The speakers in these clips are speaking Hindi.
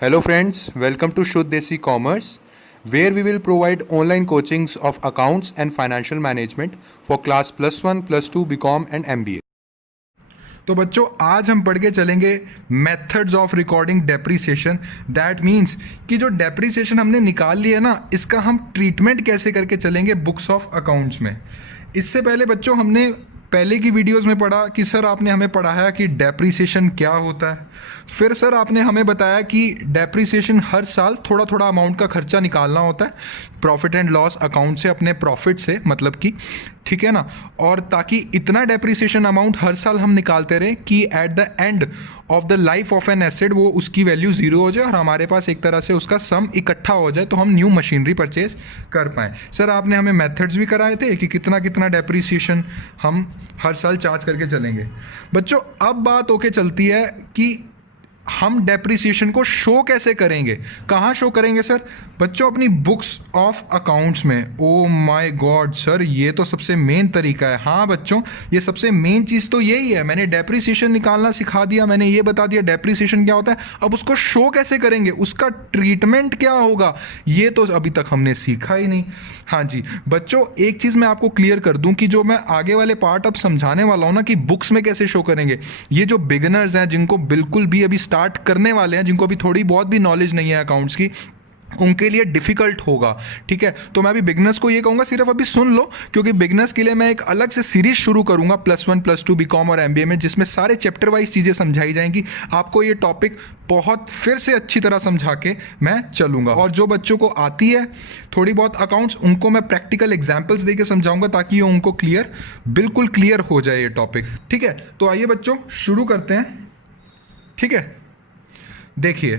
Hello friends, welcome to Shuddh Desi Commerce, where we will provide online coachings of accounts and financial management for class +1, +2, BCom and MBA. तो बच्चों आज हम पढ़ के चलेंगे methods of recording depreciation. That means कि जो डेप्रीसिएशन हमने निकाल लिया ना, इसका हम ट्रीटमेंट कैसे करके चलेंगे बुक्स ऑफ अकाउंट्स में। इससे पहले बच्चों हमने पहले की वीडियोस में पढ़ा कि सर आपने हमें पढ़ाया कि डेप्रीसिएशन क्या होता है। फिर सर आपने हमें बताया कि डेप्रीसिएशन हर साल थोड़ा थोड़ा अमाउंट का खर्चा निकालना होता है प्रॉफिट एंड लॉस अकाउंट से, अपने प्रॉफिट से, मतलब कि ठीक है ना। और ताकि इतना डेप्रीसिएशन अमाउंट हर साल हम निकालते रहे कि at the end of the life of an asset वो उसकी वैल्यू ज़ीरो हो जाए और हमारे पास एक तरह से उसका सम इकट्ठा हो जाए, तो हम न्यू मशीनरी परचेज कर पाएँ। सर आपने हमें मेथड्स भी कराए थे कि कितना कितना डेप्रीसिएशन हम हर साल चार्ज करके चलेंगे। बच्चों अब बात होके चलती है कि हम डेप्रीसिएशन को शो कैसे करेंगे। कहाँ शो करेंगे सर? बच्चों अपनी बुक्स ऑफ अकाउंट्स में। ओ माय गॉड सर, ये तो सबसे मेन तरीका है। हाँ बच्चों, ये सबसे मेन चीज़ तो यही है। मैंने डेप्रीसिएशन निकालना सिखा दिया, मैंने ये बता दिया डेप्रीसिएशन क्या होता है। अब उसको शो कैसे करेंगे, उसका ट्रीटमेंट क्या होगा, ये तो अभी तक हमने सीखा ही नहीं। हाँ जी बच्चों, एक चीज़ मैं आपको क्लियर कर दूं कि जो मैं आगे वाले पार्ट अब समझाने वाला हूँ ना कि बुक्स में कैसे शो करेंगे, ये जो बिगिनर्स हैं, जिनको बिल्कुल भी अभी स्टार्ट करने वाले हैं, जिनको अभी थोड़ी बहुत भी नॉलेज नहीं है अकाउंट्स की, उनके लिए डिफिकल्ट होगा। ठीक है, तो मैं अभी बिगनर्स को ये कहूँगा सिर्फ अभी सुन लो, क्योंकि बिगनर्स के लिए मैं एक अलग से सीरीज शुरू करूँगा +1 +2 बीकॉम और एमबीए में, जिसमें सारे चैप्टर वाइज चीज़ें समझाई जाएंगी। आपको ये टॉपिक बहुत फिर से अच्छी तरह समझा के मैं चलूँगा। और जो बच्चों को आती है थोड़ी बहुत अकाउंट्स, उनको मैं प्रैक्टिकल एग्जाम्पल्स दे के समझाऊँगा ताकि ये उनको बिल्कुल क्लियर हो जाए ये टॉपिक। ठीक है, तो आइए बच्चों शुरू करते हैं। ठीक है, देखिए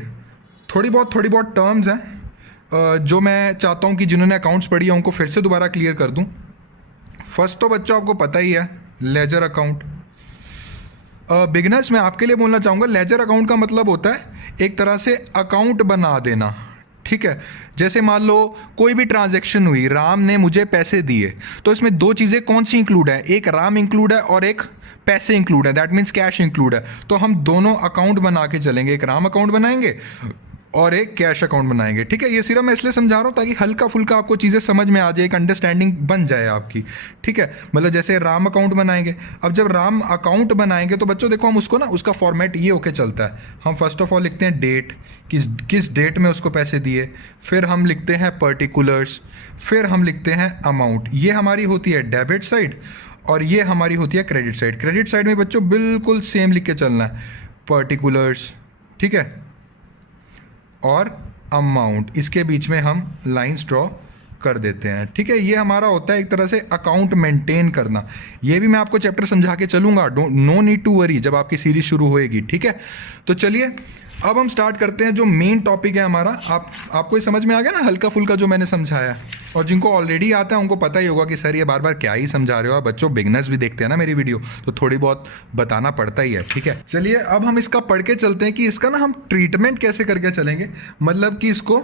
थोड़ी बहुत टर्म्स हैं जो मैं चाहता हूं कि जिन्होंने अकाउंट्स पढ़ी है उनको फिर से दोबारा क्लियर कर दूं। फर्स्ट तो बच्चों आपको पता ही है, लेजर अकाउंट। बिगिनर्स में आपके लिए बोलना चाहूँगा, लेजर अकाउंट का मतलब होता है एक तरह से अकाउंट बना देना। ठीक है, जैसे मान लो कोई भी ट्रांजैक्शन हुई, राम ने मुझे पैसे दिए, तो इसमें दो चीज़ें कौन सी इंक्लूड है, एक राम इंक्लूड है और एक पैसे इंक्लूड है, दैट मीन्स कैश इंक्लूड है। तो हम दोनों अकाउंट बना के चलेंगे, एक राम अकाउंट बनाएंगे और एक कैश अकाउंट बनाएंगे। ठीक है, ये सिर्फ मैं इसलिए समझा रहा हूँ ताकि हल्का फुल्का आपको चीज़ें समझ में आ जाए, एक अंडरस्टैंडिंग बन जाए आपकी। ठीक है, मतलब जैसे राम अकाउंट बनाएंगे। अब जब राम अकाउंट बनाएंगे तो बच्चों देखो हम उसको ना, उसका फॉर्मेट ये होके चलता है। हम फर्स्ट ऑफ ऑल लिखते हैं डेट, किस डेट में उसको पैसे दिए, फिर हम लिखते हैं पर्टिकुलर्स, फिर हम लिखते हैं अमाउंट। ये हमारी होती है डेबिट साइड और ये हमारी होती है क्रेडिट साइड। क्रेडिट साइड में बच्चों बिल्कुल सेम लिख के चलना है, पर्टिकुलर्स, ठीक है, और अमाउंट, इसके बीच में हम लाइंस ड्रॉ कर देते हैं। ठीक है, ये हमारा होता है एक तरह से अकाउंट मेंटेन करना। ये भी मैं आपको चैप्टर समझा के चलूंगा, नो नीड टू वरी, जब आपकी सीरीज शुरू होएगी। ठीक है, तो चलिए अब हम स्टार्ट करते हैं जो मेन टॉपिक है हमारा। आपको ये समझ में आ गया ना हल्का फुल्का जो मैंने समझाया, और जिनको ऑलरेडी आता है उनको पता ही होगा कि सर ये बार बार क्या ही समझा रहे हो आप। बच्चों बिगनर्स भी देखते हैं ना मेरी वीडियो, तो थोड़ी बहुत बताना पड़ता ही है। ठीक है, चलिए अब हम इसका पढ़ के चलते हैं कि इसका ना हम ट्रीटमेंट कैसे करके चलेंगे, मतलब कि इसको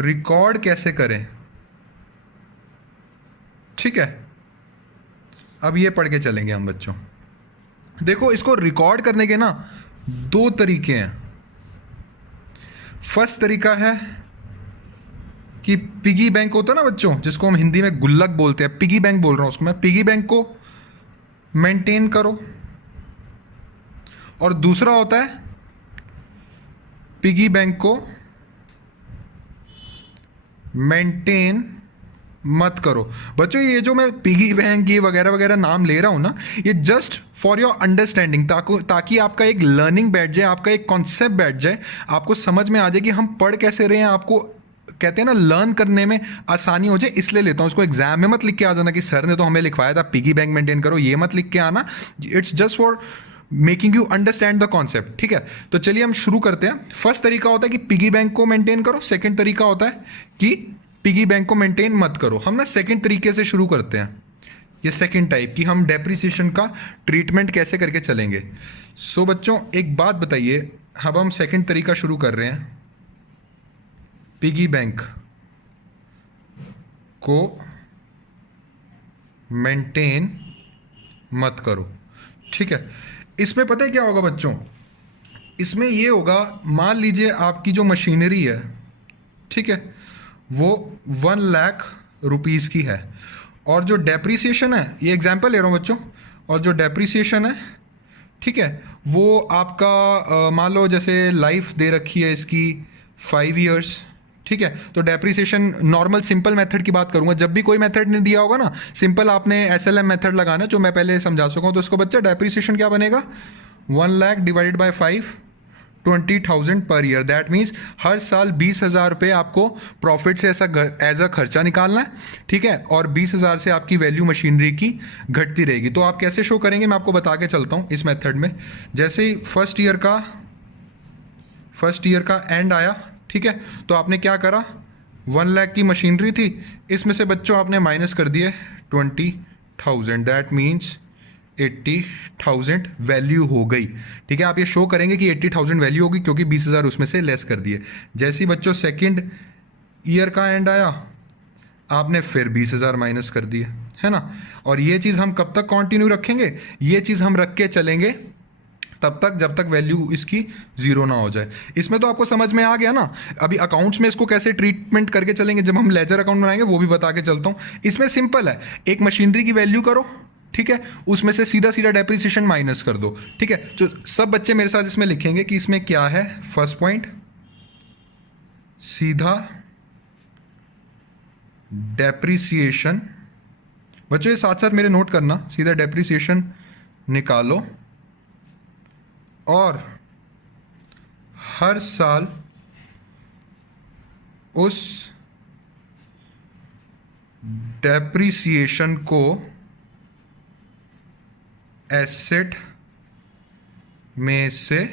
रिकॉर्ड कैसे करें। ठीक है, अब ये पढ़ के चलेंगे हम बच्चों। देखो इसको रिकॉर्ड करने के ना दो तरीके हैं। फर्स्ट तरीका है कि पिगी बैंक होता है ना बच्चों, जिसको हम हिंदी में गुल्लक बोलते हैं, पिगी बैंक बोल रहा हूं उसको मैं। पिगी बैंक को मेंटेन करो, और दूसरा होता है पिगी बैंक को मेंटेन मत करो। बच्चों ये जो मैं पिगी बैंक ये वगैरह वगैरह नाम ले रहा हूं ना, ये जस्ट फॉर योर अंडरस्टैंडिंग, ताकि आपका एक लर्निंग बैठ जाए, आपका एक कॉन्सेप्ट बैठ जाए, आपको समझ में आ जाए कि हम पढ़ कैसे रहे हैं, आपको कहते हैं ना लर्न करने में आसानी हो जाए, इसलिए लेता हूं। इसको एग्जाम में मत लिख के आ जाना कि सर ने तो हमें लिखवाया था पिगी बैंक मेंटेन करो, ये मत लिख के आना। It's just for making you understand the concept. ठीक है, तो चलिए हम शुरू करते हैं। फर्स्ट तरीका होता है कि पिगी बैंक को मेंटेन करो, सेकेंड तरीका होता है कि पिगी बैंक को मेंटेन मत करो। हम ना सेकेंड तरीके से शुरू करते हैं, ये सेकेंड टाइप की हम डेप्रिसिएशन का ट्रीटमेंट कैसे करके चलेंगे। सो बच्चों एक बात बताइए, अब हम सेकेंड तरीका शुरू कर रहे हैं, पिगी बैंक को मेंटेन मत करो। ठीक है, इसमें पता है क्या होगा बच्चों, इसमें ये होगा, मान लीजिए आपकी जो मशीनरी है, ठीक है, वो 1,00,000 रुपीज़ की है, और जो डेप्रीसिएशन है, ये एग्जांपल ले रहा हूँ बच्चों, और जो डेप्रीसिएशन है, ठीक है, वो आपका मान लो जैसे लाइफ दे रखी है इसकी 5 ईयर्स, ठीक है। तो डेप्रीसिएशन नॉर्मल सिंपल मेथड की बात करूंगा, जब भी कोई मेथड नहीं दिया होगा ना, सिंपल आपने SLM मेथड लगाना, जो मैं पहले समझा सकूँ। तो इसको बच्चा डेप्रीसिएशन क्या बनेगा, 1,00,000 divided by 5, 20,000 per year. That means हर साल 20,000 रुपये आपको प्रॉफिट से ऐसा एज अ खर्चा निकालना है, ठीक है, और 20,000 से आपकी वैल्यू मशीनरी की घटती रहेगी। तो आप कैसे शो करेंगे, मैं आपको बता के चलता हूँ इस मेथड में। जैसे ही फर्स्ट ईयर का एंड आया, ठीक है, तो आपने क्या करा, 1,00,000 की मशीनरी थी, इसमें से बच्चों आपने माइनस कर दिए 20,000, दैट मीन्स 80,000 वैल्यू हो गई, ठीक है। आप ये शो करेंगे कि 80,000 वैल्यू होगी क्योंकि 20,000 उसमें से लेस कर दिए। जैसे ही बच्चों सेकंड ईयर का एंड आया, आपने फिर 20,000 माइनस कर दिए, है ना। और ये चीज़ हम कब तक कंटिन्यू रखेंगे, ये चीज़ हम रख के चलेंगे तब तक जब तक वैल्यू इसकी जीरो ना हो जाए। इसमें तो आपको समझ में आ गया ना। अभी अकाउंट्स में इसको कैसे ट्रीटमेंट करके चलेंगे, जब हम लेजर अकाउंट बनाएंगे वो भी बता के चलता हूँ। इसमें सिंपल है, एक मशीनरी की वैल्यू करो, ठीक है, उसमें से सीधा सीधा डेप्रीसिएशन माइनस कर दो, ठीक है। तो सब बच्चे मेरे साथ इसमें लिखेंगे कि इसमें क्या है। फर्स्ट पॉइंट, सीधा डेप्रीसिएशन, बच्चों ये साथ साथ मेरे नोट करना, सीधा डेप्रीसिएशन निकालो और हर साल उस डेप्रीसिएशन को एसेट में से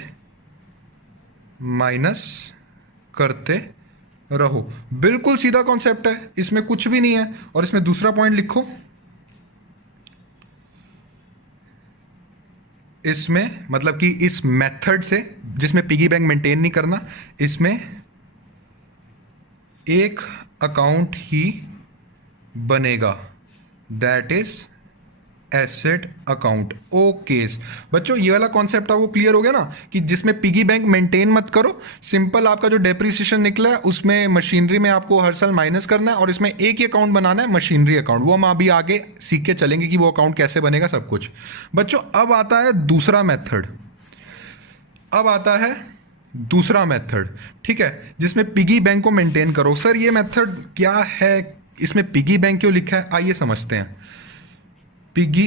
माइनस करते रहो। बिल्कुल सीधा कॉन्सेप्ट है, इसमें कुछ भी नहीं है। और इसमें दूसरा पॉइंट लिखो, इसमें मतलब कि इस मेथड से, जिसमें पिगी बैंक मेंटेन नहीं करना, इसमें एक अकाउंट ही बनेगा, that is asset account. Okay बच्चों, ये वाला कॉन्सेप्ट है वो क्लियर हो गया ना, कि जिसमें पिगी बैंक मेंटेन मत करो, सिंपल आपका जो डेप्रीसिएशन निकला है उसमें मशीनरी में आपको हर साल माइनस करना है, और इसमें एक ही अकाउंट बनाना है, मशीनरी अकाउंट। वो हम अभी आगे सीख के चलेंगे कि वो अकाउंट कैसे बनेगा, सब कुछ। बच्चों अब आता है दूसरा मेथड, ठीक है, जिसमें पिगी बैंक को मेंटेन करो। सर ये मेथड क्या है, इसमें पिगी बैंक क्यों लिखा है, आइए समझते हैं। पिगी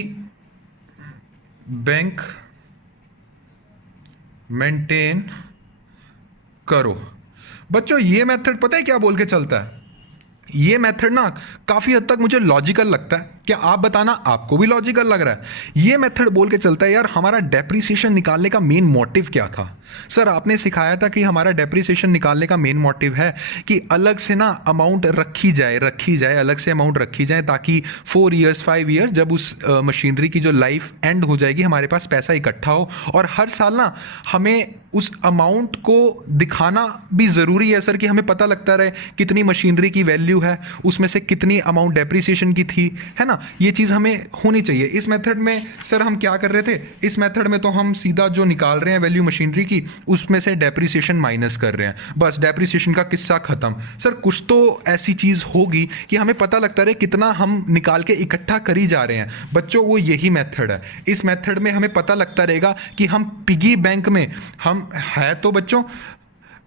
बैंक मेंटेन करो। बच्चों ये मेथड पता है क्या बोल के चलता है, ये मेथड ना काफी हद तक मुझे लॉजिकल लगता है। क्या आप बताना, आपको भी लॉजिकल लग रहा है? ये मेथड बोल के चलता है यार, हमारा डेप्रीसिएशन निकालने का मेन मोटिव क्या था? सर आपने सिखाया था कि हमारा डेप्रीसिएशन निकालने का मेन मोटिव है कि अलग से ना अमाउंट रखी जाए, अलग से अमाउंट रखी जाए, ताकि 4 ईयर्स 5 ईयर्स जब उस मशीनरी की जो लाइफ एंड हो जाएगी, हमारे पास पैसा इकट्ठा हो, और हर साल ना हमें उस अमाउंट को दिखाना भी ज़रूरी है सर, कि हमें पता लगता रहे कितनी मशीनरी की वैल्यू है, उसमें से कितनी अमाउंट डेप्रीसिएशन की थी, है ना। ये चीज़ हमें होनी चाहिए। इस मेथड में सर हम क्या कर रहे थे, इस मेथड में तो हम सीधा जो निकाल रहे हैं वैल्यू मशीनरी की, उसमें से डेप्रीसिएशन माइनस कर रहे हैं, बस डेप्रीसिएशन का किस्सा खत्म। सर कुछ तो ऐसी चीज़ होगी कि हमें पता लगता रहे कितना हम निकाल के इकट्ठा करी जा रहे हैं। बच्चों वो यही मेथड है। इस मेथड में हमें पता लगता रहेगा कि हम पिगी बैंक में हम है, तो बच्चों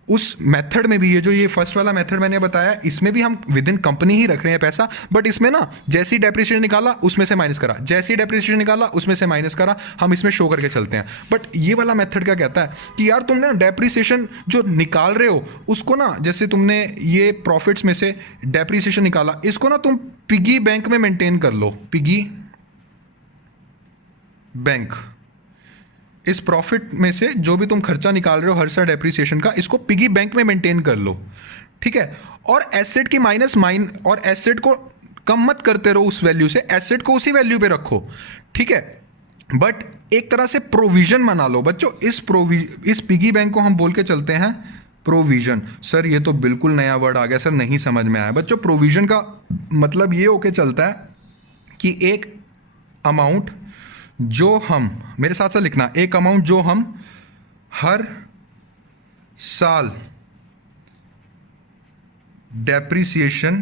उस मेथड में भी, ये जो ये फर्स्ट वाला मेथड मैंने बताया, इसमें भी हम विद इन कंपनी ही रख रहे हैं पैसा, बट इसमें ना जैसे ही डेप्रीसिएशन निकाला उसमें से माइनस करा, जैसे ही डेप्रीसिएशन निकाला उसमें से माइनस करा, हम इसमें शो करके चलते हैं। बट ये वाला मेथड क्या कहता है कि यार तुमने डेप्रीसिएशन जो निकाल रहे हो उसको ना, जैसे तुमने ये प्रॉफिट्स में से डेप्रीसिएशन निकाला, इसको ना तुम पिगी बैंक में मेंटेन कर लो। पिगी बैंक, इस प्रॉफिट में से जो भी तुम खर्चा निकाल रहे हो हर साल डेप्रीसिएशन का, इसको पिगी बैंक में मेंटेन कर लो, ठीक है। और एसेट की और एसेट को कम मत करते रहो उस वैल्यू से, एसेट को उसी वैल्यू पे रखो, ठीक है। बट एक तरह से प्रोविजन बना लो बच्चों। इस पिगी बैंक को हम बोल के चलते हैं प्रोविजन। सर ये तो बिल्कुल नया वर्ड आ गया सर, नहीं समझ में आया। बच्चों प्रोविजन का मतलब ये होके चलता है कि एक अमाउंट जो हम, मेरे साथ साथ लिखना, एक अमाउंट जो हम हर साल डेप्रिसिएशन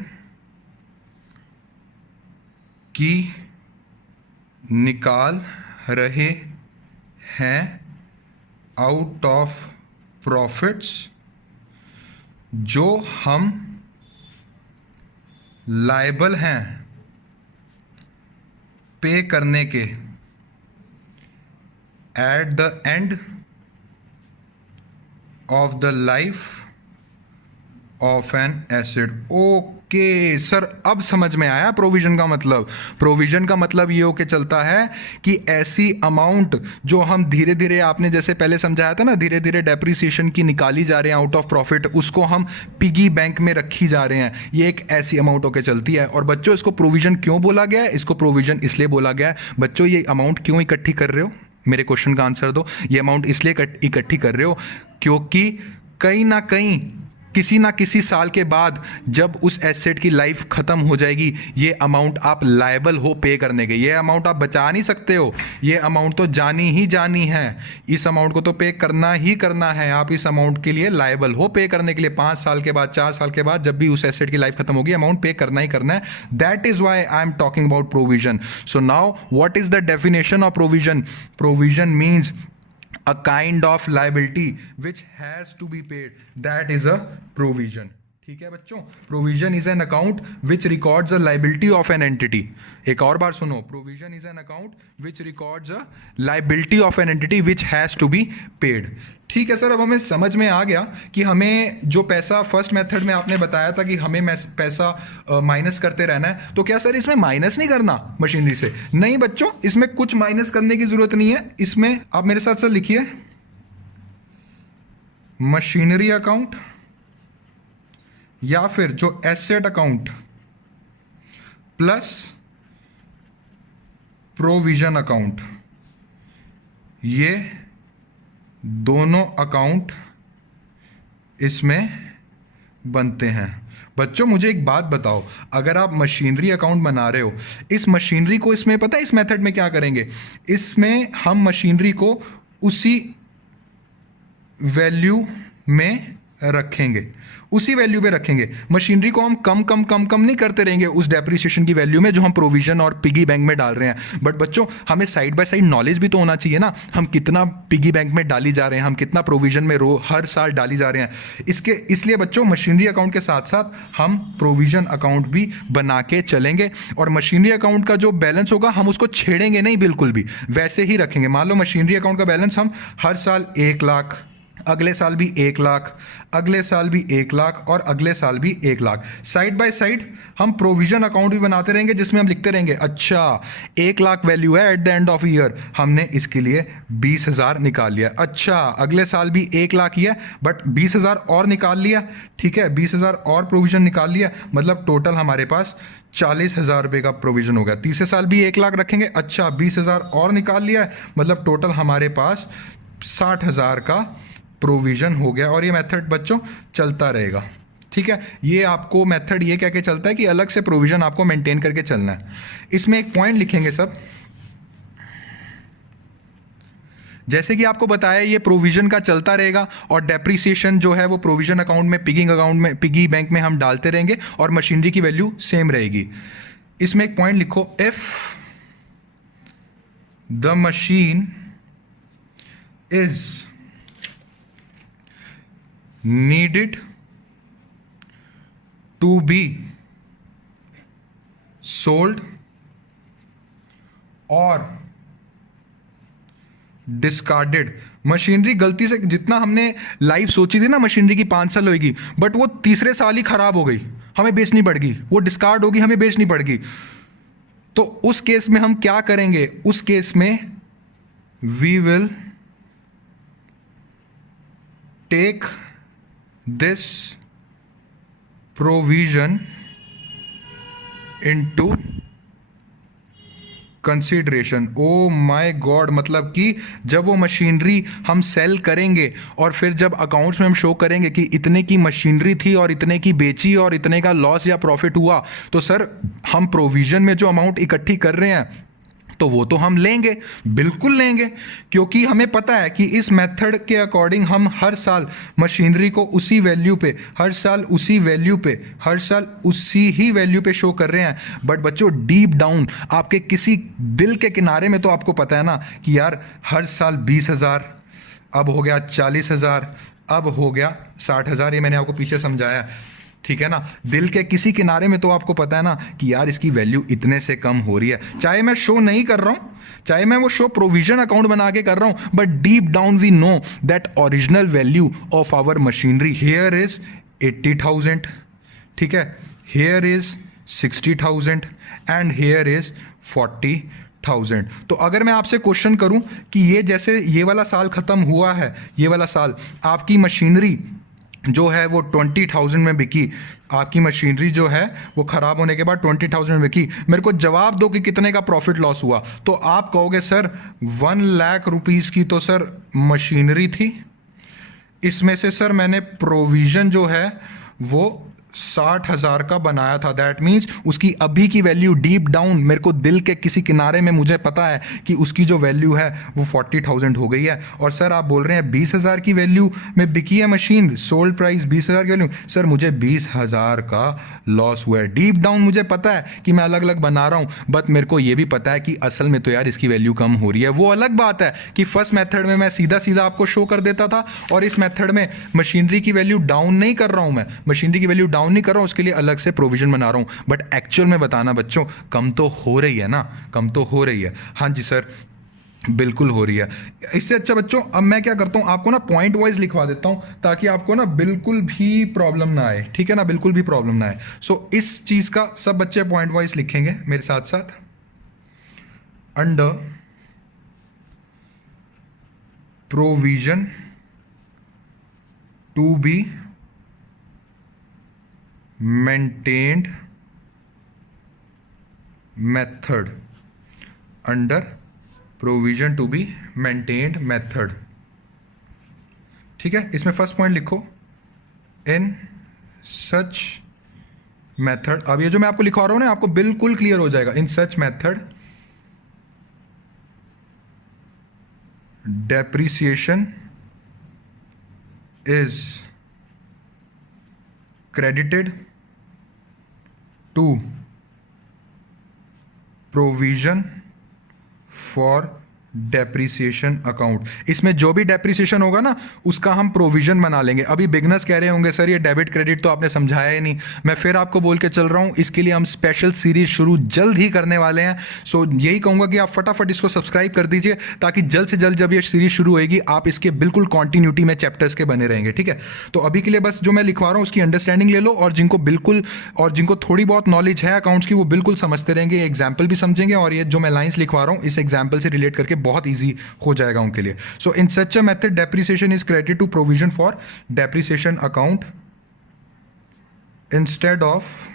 की निकाल रहे हैं आउट ऑफ प्रॉफिट्स जो हम लायबल हैं पे करने के at the end of the life of an asset. Okay sir, अब समझ में आया प्रोविजन का मतलब। प्रोविजन का मतलब ये होके चलता है कि ऐसी अमाउंट जो हम धीरे धीरे, आपने जैसे पहले समझाया था ना, धीरे धीरे डेप्रिसिएशन की निकाली जा रहे हैं आउट ऑफ प्रॉफिट, उसको हम पिगी बैंक में रखी जा रहे हैं, ये एक ऐसी अमाउंट होके चलती है। और बच्चों, इसको प्रोविजन क्यों बोला गया है? इसको प्रोविजन इसलिए बोला गया है बच्चों, ये अमाउंट क्यों इकट्ठी कर रहे हो, मेरे क्वेश्चन का आंसर दो। ये अमाउंट इसलिए इकट्ठी कर रहे हो क्योंकि कहीं ना कहीं, किसी ना किसी साल के बाद जब उस एसेट की लाइफ खत्म हो जाएगी, ये अमाउंट आप लायबल हो पे करने के। ये अमाउंट आप बचा नहीं सकते हो, ये अमाउंट तो जानी ही जानी है, इस अमाउंट को तो पे करना ही करना है। आप इस अमाउंट के लिए लायबल हो पे करने के लिए। 5 साल के बाद, 4 साल के बाद, जब भी उस एसेट की लाइफ खत्म होगी, अमाउंट पे करना ही करना है। That is why I am talking about provision. So now what is the definition of provision? Provision means a kind of liability which has to be paid, that is a provision। ठीक है बच्चों, provision is an account which records a liability of an entity. एक और बार सुनो, provision is an account which records a liability of an entity which has to be paid. ठीक है सर, अब हमें समझ में आ गया कि हमें जो पैसा फर्स्ट मेथड में आपने बताया था कि हमें पैसा माइनस करते रहना है, तो क्या सर इसमें माइनस नहीं करना मशीनरी से? नहीं बच्चों, इसमें कुछ माइनस करने की जरूरत नहीं है। इसमें आप मेरे साथ सर लिखिए, मशीनरी अकाउंट या फिर जो asset account plus provision account, ये दोनों अकाउंट इसमें बनते हैं। बच्चों मुझे एक बात बताओ, अगर आप मशीनरी अकाउंट बना रहे हो, इस मशीनरी को, इसमें पता है इस मेथड में क्या करेंगे? इसमें हम मशीनरी को उसी वैल्यू में रखेंगे, उसी वैल्यू पे रखेंगे। मशीनरी को हम कम कम कम कम नहीं करते रहेंगे उस डेप्रिसिएशन की वैल्यू में जो हम प्रोविजन और पिगी बैंक में डाल रहे हैं। बट बच्चों, हमें साइड बाय साइड नॉलेज भी तो होना चाहिए ना, हम कितना पिगी बैंक में डाली जा रहे हैं, हम कितना प्रोविजन में हर साल डाली जा रहे हैं। इसलिए बच्चों, मशीनरी अकाउंट के साथ साथ हम प्रोविजन अकाउंट भी बना के चलेंगे। और मशीनरी अकाउंट का जो बैलेंस होगा, हम उसको छेड़ेंगे नहीं, बिल्कुल भी वैसे ही रखेंगे। मान लो मशीनरी अकाउंट का बैलेंस हम हर साल 1 लाख, अगले साल भी 1 लाख, अगले साल भी 1 लाख और अगले साल भी 1 लाख। साइड बाय साइड हम प्रोविजन अकाउंट भी बनाते रहेंगे जिसमें हम लिखते रहेंगे, अच्छा 1 लाख वैल्यू है at the end of year, हमने इसके लिए 20,000 निकाल लिया। अच्छा अगले साल भी 1 लाख ही है बट 20,000 और निकाल लिया। ठीक है, 20,000 और प्रोविजन निकाल लिया, मतलब टोटल हमारे पास 40,000 रुपये का प्रोविजन हो गया। तीसरे साल भी 1 लाख रखेंगे, अच्छा 20,000 और निकाल लिया है, मतलब टोटल हमारे पास 60,000 का प्रोविजन हो गया। और ये मेथड बच्चों चलता रहेगा। ठीक है, ये आपको मेथड ये कह के चलता है कि अलग से प्रोविजन आपको मेंटेन करके चलना है। इसमें एक पॉइंट लिखेंगे सब, जैसे कि आपको बताया ये प्रोविजन का चलता रहेगा और डेप्रिसिएशन जो है वो प्रोविजन अकाउंट में, पिगिंग अकाउंट में, पिगी बैंक में हम डालते रहेंगे और मशीनरी की वैल्यू सेम रहेगी। इसमें एक पॉइंट लिखो, if the machine is needed to be sold or discarded। Machinery गलती से, जितना हमने लाइफ सोची थी ना मशीनरी की 5 साल होगी, बट वो तीसरे साल ही खराब हो गई, हमें बेचनी पड़ गई, वो डिस्कार्ड होगी, हमें बेचनी पड़ गई। तो उस केस में हम क्या करेंगे? उस केस में we will take this provision into consideration। oh my god, मतलब कि जब वो मशीनरी हम सेल करेंगे और फिर जब अकाउंट्स में हम शो करेंगे कि इतने की मशीनरी थी और इतने की बेची और इतने का लॉस या प्रॉफिट हुआ, तो सर हम प्रोविजन में जो अमाउंट इकट्ठी कर रहे हैं तो वो तो हम लेंगे, बिल्कुल लेंगे, क्योंकि हमें पता है कि इस मेथड के अकॉर्डिंग हम हर साल मशीनरी को उसी वैल्यू पे, हर साल उसी वैल्यू पे, हर साल उसी ही वैल्यू पे शो कर रहे हैं। बट बच्चों डीप डाउन आपके किसी दिल के किनारे में तो आपको पता है ना कि यार हर साल 20,000, अब हो गया 40,000, अब हो गया 60,000, ये मैंने आपको पीछे समझाया, ठीक है ना। दिल के किसी किनारे में तो आपको पता है ना कि यार इसकी वैल्यू इतने से कम हो रही है, चाहे मैं शो नहीं कर रहा हूं, चाहे मैं वो शो प्रोविजन अकाउंट बना के कर रहा हूं, but deep down we know that original value of our machinery here is 80,000, ठीक है, here is 60,000 and here is 40,000। तो अगर मैं आपसे क्वेश्चन करूं कि ये जैसे ये वाला साल खत्म हुआ है, ये वाला साल आपकी मशीनरी जो है वो 20,000 में बिकी, आपकी मशीनरी जो है वो ख़राब होने के बाद 20,000 में बिकी, मेरे को जवाब दो कि कितने का प्रॉफिट लॉस हुआ, तो आप कहोगे सर 1 लाख रुपीस की तो सर मशीनरी थी, इसमें से सर मैंने प्रोविज़न जो है वो 60,000 का बनाया था, दैट मीन्स उसकी अभी की वैल्यू डीप डाउन मेरे को दिल के किसी किनारे में मुझे पता है कि उसकी जो वैल्यू है वो 40,000 हो गई है। और सर आप बोल रहे हैं 20,000 की वैल्यू में बिकी है मशीन, सोल्ड प्राइस 20,000 की वैल्यू, सर मुझे 20,000 का लॉस हुआ है। डीप डाउन मुझे पता है कि मैं अलग अलग बना रहा हूँ, बट मेरे को ये भी पता है कि असल में तो यार इसकी वैल्यू कम हो रही है। वो अलग बात है कि फर्स्ट मेथड में मैं सीधा सीधा आपको शो कर देता था, और इस मेथड में मशीनरी की वैल्यू डाउन नहीं कर रहा हूँ, मैं मशीनरी की वैल्यू डाउन नहीं कर रहा हूं, उसके लिए अलग से प्रोविजन बना रहा हूं, बट एक्चुअल में बताना बच्चों कम तो हो रही है ना, कम तो हो रही है। हाँ जी सर बिल्कुल हो रही है। इससे अच्छा बच्चों अब मैं क्या करता हूं, आपको ना पॉइंट वाइज लिखवा देता हूं ताकि आपको ना बिल्कुल भी प्रॉब्लम ना आए, ठीक है ना, बिल्कुल भी प्रॉब्लम ना आए। सो इस चीज का सब बच्चे पॉइंट वाइज लिखेंगे मेरे साथ साथ। Under provision to be maintained method, under provision to be maintained method, ठीक है। इसमें फर्स्ट पॉइंट लिखो इन सच मेथड। अब ये जो मैं आपको लिखवा रहा हूं ना आपको बिल्कुल क्लियर हो जाएगा। In such method depreciation is credited to provision for depreciation account. इसमें जो भी डेप्रीसिएशन होगा ना उसका हम प्रोविजन बना लेंगे। अभी बिगनर्स कह रहे होंगे सर ये डेबिट क्रेडिट तो आपने समझाया ही नहीं, मैं फिर आपको बोल के चल रहा हूं, इसके लिए हम स्पेशल सीरीज शुरू जल्द ही करने वाले हैं। सो यही कहूंगा कि आप फटाफट इसको सब्सक्राइब कर दीजिए ताकि जल्द से जल्द जब ये सीरीज शुरू होएगी आप इसके बिल्कुल कॉन्टिन्यूटी में चैप्टर्स के बने रहेंगे, ठीक है। तो अभी के लिए बस जो मैं लिखवा रहा हूँ उसकी अंडरस्टैंडिंग ले लो, और जिनको थोड़ी बहुत नॉलेज है अकाउंट्स की वो बिल्कुल समझते रहेंगे, एग्जाम्पल भी समझेंगे, और ये जो मैं लाइन्स लिखवा रहा हूँ इस एग्जाम्पल से रिलेट करके बहुत ईजी हो जाएगा उनके लिए। So in such a method depreciation is credited to provision for depreciation account instead of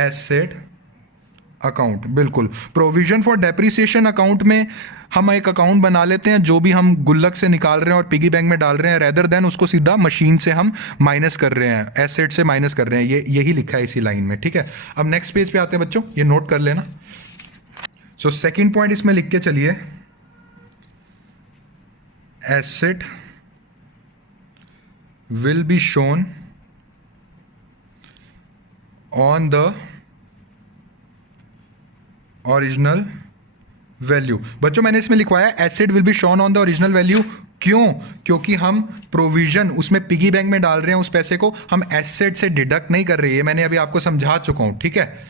asset account. बिल्कुल प्रोविजन फॉर डेप्रिसिएशन अकाउंट में हम एक अकाउंट बना लेते हैं जो भी हम गुल्लक से निकाल रहे हैं और पिगी बैंक में डाल रहे हैं, रेदर देन उसको सीधा मशीन से हम माइनस कर रहे हैं, एसेट से माइनस कर रहे हैं। यही लिखा है इसी लाइन में, ठीक है। अब नेक्स्ट पेज पे आते हैं बच्चों, ये नोट कर लेना। सो सेकंड पॉइंट इसमें लिख के चलिए, asset will be shown on the original value. बच्चों मैंने इसमें लिखवाया asset will be shown on the original value, क्यों? क्योंकि हम प्रोविजन उसमें पिगी बैंक में डाल रहे हैं, उस पैसे को हम एसेट से डिडक्ट नहीं कर रहे हैं, मैंने अभी आपको समझा चुका हूं, ठीक है।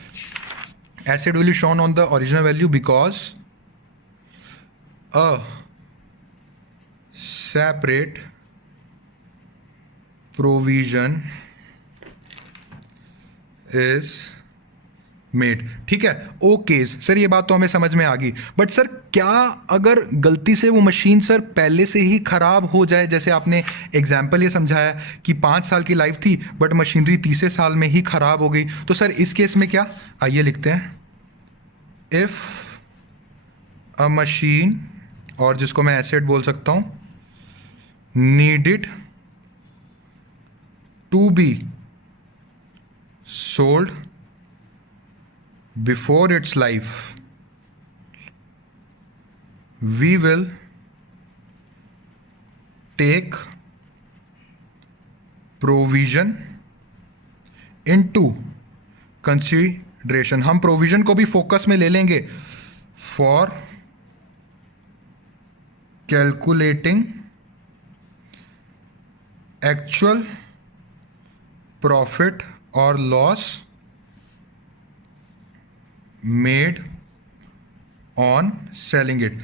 Asset will be shown on the original value because a separate provision is made, ठीक है। ओके सर ये बात तो हमें समझ में आ गई, बट सर क्या अगर गलती से वो मशीन सर पहले से ही खराब हो जाए, जैसे आपने एग्जाम्पल ये समझाया कि 5 साल की लाइफ थी बट मशीनरी तीसरे साल में ही खराब हो गई, तो सर इस केस में क्या, आइए लिखते हैं, इफ अ मशीन, और जिसको मैं एसेट बोल सकता हूं, needed to be sold before its life, we will take provision into consideration. हम प्रोविजन को भी फोकस में ले लेंगे फॉर कैलकुलेटिंग एक्चुअल प्रॉफिट और loss made on selling it.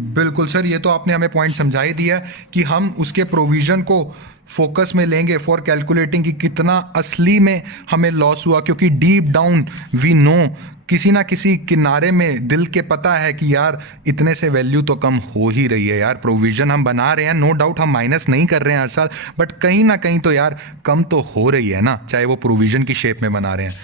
बिल्कुल सर, ये तो आपने हमें पॉइंट समझा ही दिया कि हम उसके प्रोविजन को फोकस में लेंगे फॉर कैलकुलेटिंग कि कितना असली में हमें लॉस हुआ, क्योंकि डीप डाउन वी नो, किसी ना किसी किनारे में दिल के पता है कि यार इतने से वैल्यू तो कम हो ही रही है यार. प्रोविजन हम बना रहे हैं, नो डाउट हम माइनस नहीं कर रहे हैं हर साल, बट कहीं ना कहीं तो यार कम तो हो रही है ना, चाहे वो प्रोविजन की शेप में बना रहे हैं.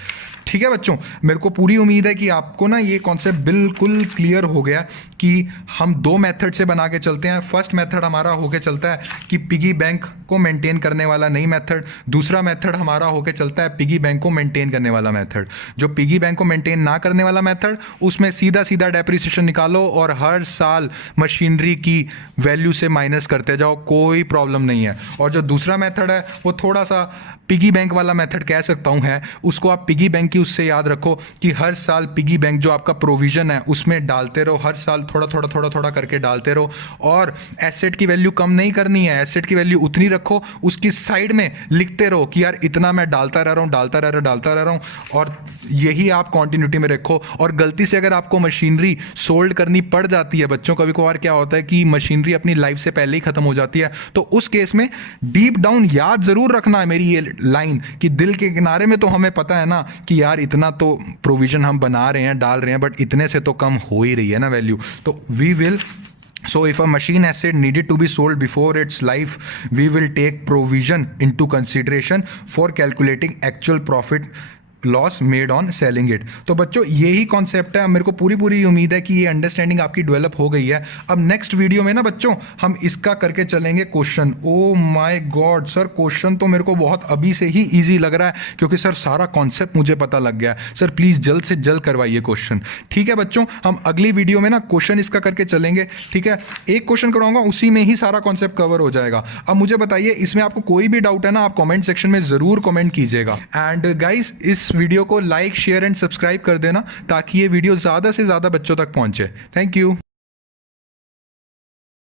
ठीक है बच्चों, मेरे को पूरी उम्मीद है कि आपको ना ये कॉन्सेप्ट बिल्कुल क्लियर हो गया कि हम दो मेथड से बना के चलते हैं. फर्स्ट मेथड हमारा होके चलता है कि पिगी बैंक को मेंटेन करने वाला नई मेथड. दूसरा मेथड हमारा होके चलता है पिगी बैंक को मेंटेन करने वाला मेथड. जो पिगी बैंक को मेंटेन ना करने वाला मेथड, उसमें सीधा सीधा डेप्रिसिएशन निकालो और हर साल मशीनरी की वैल्यू से माइनस करते जाओ, कोई प्रॉब्लम नहीं है. और जो दूसरा मेथड है वो थोड़ा सा पिगी बैंक वाला मेथड कह सकता हूं है, उसको आप पिगी बैंक की उससे याद रखो कि हर साल पिगी बैंक जो आपका प्रोविजन है उसमें डालते रहो, हर साल थोड़ा थोड़ा थोड़ा थोड़ा करके डालते रहो. और एसेट की वैल्यू कम नहीं करनी है, एसेट की वैल्यू उतनी रखो, उसकी साइड में लिखते रहो कि यार इतना मैं डालता रह रहा हूँ, डालता रह रहा हूँ. और यही आप कॉन्टिन्यूटी में रखो. और गलती से अगर आपको मशीनरी सोल्ड करनी पड़ जाती है, बच्चों कभी कभार क्या होता है कि मशीनरी अपनी लाइफ से पहले ही खत्म हो जाती है, तो उस केस में डीप डाउन याद जरूर रखना है मेरी ये लाइन कि दिल के किनारे में तो हमें पता है ना कि यार इतना तो प्रोविजन हम बना रहे हैं, डाल रहे हैं, बट इतने से तो कम हो ही रही है ना वैल्यू. तो we will, so if a machine asset needed to be sold before its life, we will take provision into consideration for calculating actual profit loss made on selling it. तो बच्चों यही कॉन्सेप्ट है. मेरे को पूरी उम्मीद है कि ये अंडरस्टैंडिंग आपकी डेवलप हो गई है. अब नेक्स्ट वीडियो में ना बच्चों हम इसका करके चलेंगे question. Oh my God sir, question तो मेरे को बहुत अभी से ही इजी लग रहा है क्योंकि सर सारा कॉन्सेप्ट मुझे पता लग गया है. सर प्लीज़ जल्द से जल्द करवाइए क्वेश्चन. ठीक है बच्चों, हम अगली वीडियो में ना क्वेश्चन इसका करके चलेंगे. ठीक है, एक क्वेश्चन करवाऊंगा, उसी में ही सारा कॉन्सेप्ट कवर हो जाएगा. अब मुझे बताइए इसमें आपको कोई भी डाउट है ना, आप कॉमेंट सेक्शन में ज़रूर कॉमेंट कीजिएगा. एंड गाइस इस वीडियो को लाइक शेयर एंड सब्सक्राइब कर देना ताकि ये वीडियो ज़्यादा से ज़्यादा बच्चों तक पहुंचे. Thank you.